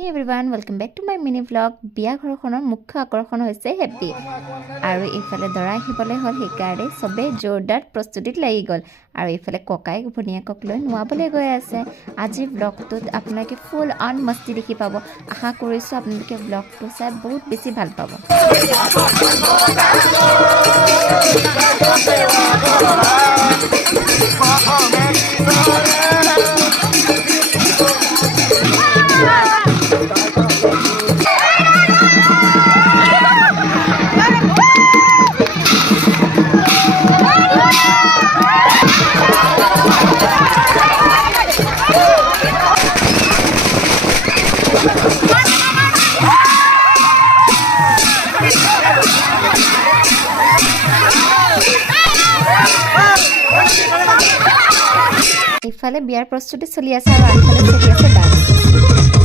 Hey everyone, welcome back to my mini vlog. বিয়া ঘৰখনৰ মুখ্য আকৰ্ষণ হৈছে হেপি আৰু ইফালে দৰা আহিবলৈ হ'ল সেইকাৰণে সবে জোৰদাৰ প্ৰস্তুতিত লাগি গ'ল আৰু ইফালে ককাই ভনীয়েকক লৈ নোৱাবলৈ গৈ আছে। আজি ব্লগটোত আপোনালোকে ফুল অন মস্তি দেখি পাব। আশা কৰিছোঁ আপোনালোকে ব্লগটো চাই বহুত বেছি ভাল পাব। ইফালে বিয়াৰ প্ৰস্তুতি চলি আছে আৰু আনফালে চলি আছে ডান্স।